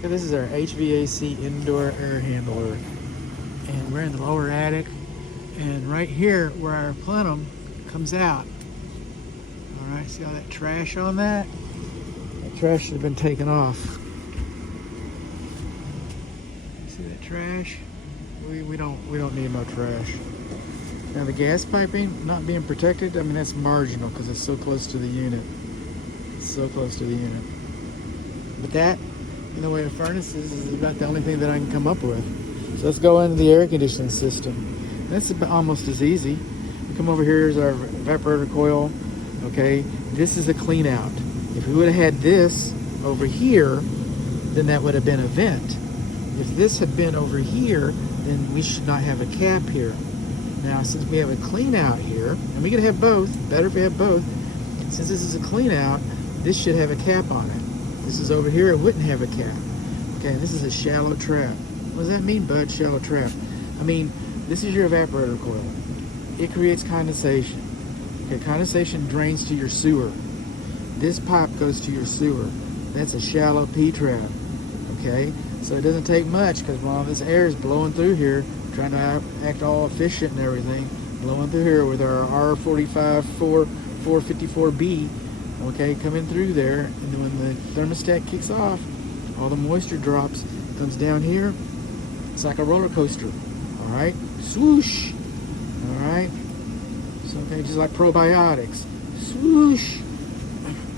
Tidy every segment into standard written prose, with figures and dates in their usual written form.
Okay, this is our HVAC indoor air handler, and we're in the lower attic, and right here where our plenum comes out. All right, see all that trash on that? That trash should have been taken off. See that trash? We don't need no trash. Now the gas piping not being protected, I mean that's marginal because it's so close to the unit. It's so close to the unit. But that, and the way the furnace is about the only thing that I can come up with. So let's go into the air conditioning system. That's almost as easy. We come over here is our evaporator coil. Okay, this is a clean out. If we would have had this over here, then that would have been a vent. If this had been over here, then we should not have a cap here. Now, since we have a clean out here, and we could have both, better if we have both, since this is a clean out, this should have a cap on it. This is over here, it wouldn't have a cap. Okay, this is a shallow trap. What does that mean, bud, shallow trap? I mean, this is your evaporator coil. It creates condensation. Okay, condensation drains to your sewer. This pipe goes to your sewer. That's a shallow P-trap. Okay, so it doesn't take much because while this air is blowing through here, trying to act all efficient and everything, blowing through here with our R45 454B, okay, coming through there, and then when the thermostat kicks off, all the moisture drops, comes down here. It's like a roller coaster, all right? Swoosh, all right? So, okay, just like probiotics, swoosh.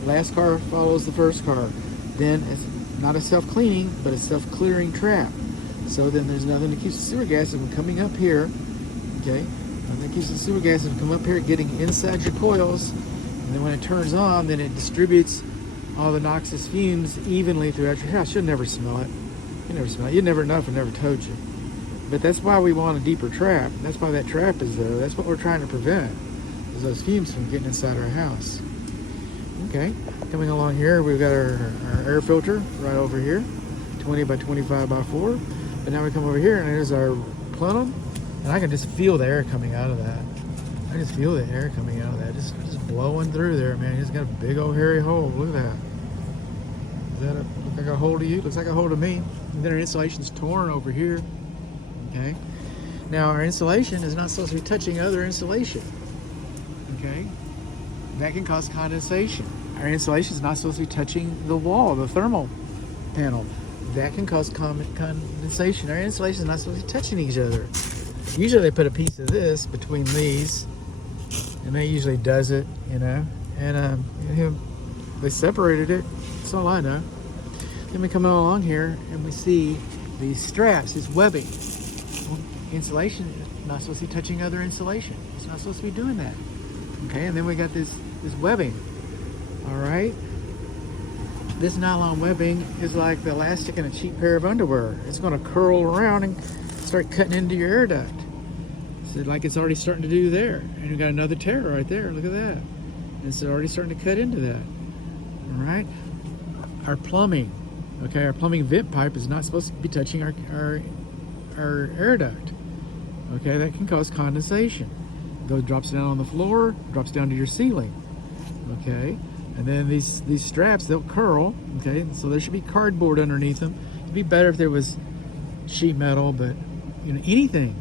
Last car follows the first car. Then it's not a self-cleaning, but a self-clearing trap. So then there's nothing that keeps the sewer gases from coming up here, okay? Nothing that keeps the sewer gases from coming up here, getting inside your coils, and then when it turns on, then it distributes all the noxious fumes evenly throughout your house. You'll never smell it. You never smell it. You'd never know if I never told you. But that's why we want a deeper trap. That's why that trap is there. That's what we're trying to prevent, is those fumes from getting inside our house. Okay, coming along here, we've got our air filter right over here, 20 by 25 by 4. But now we come over here and there's our plenum, and I can just feel the air coming out of that. I just feel the air coming out of that, just blowing through there, man. It's got a big old hairy hole. Look at that. Does that look like a hole to you? Looks like a hole to me. And then our insulation's torn over here. Okay. Now our insulation is not supposed to be touching other insulation. Okay. That can cause condensation. Our insulation is not supposed to be touching the wall, the thermal panel. That can cause condensation. Our insulation is not supposed to be touching each other. Usually they put a piece of this between these, and that usually does it, you know. And they separated it. That's all I know. Then we come along here and we see these straps, this webbing. Insulation is not supposed to be touching other insulation. It's not supposed to be doing that. Okay, and then we got this webbing. All right. This nylon webbing is like the elastic in a cheap pair of underwear. It's going to curl around and start cutting into your air duct. So like it's already starting to do there. And you got another tear right there. Look at that. And it's already starting to cut into that. All right. Our plumbing. Okay, our plumbing vent pipe is not supposed to be touching our air duct. Okay, that can cause condensation. It drops down on the floor, drops down to your ceiling. Okay. And then these straps, they'll curl, okay? So there should be cardboard underneath them. It'd be better if there was sheet metal, but you know, anything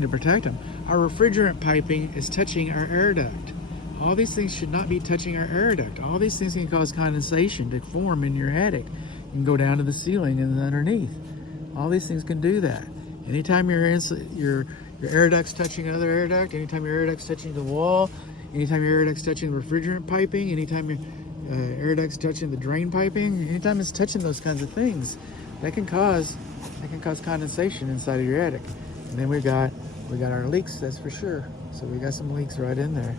to protect them. Our refrigerant piping is touching our air duct. All these things should not be touching our air duct. All these things can cause condensation to form in your attic and go down to the ceiling and underneath. All these things can do that. Anytime your air duct's touching another air duct, anytime your air duct's touching the wall, anytime your air duct's touching the refrigerant piping, anytime your air duct's touching the drain piping, anytime it's touching those kinds of things, that can cause condensation inside of your attic. And then we got our leaks, that's for sure. So we got some leaks right in there.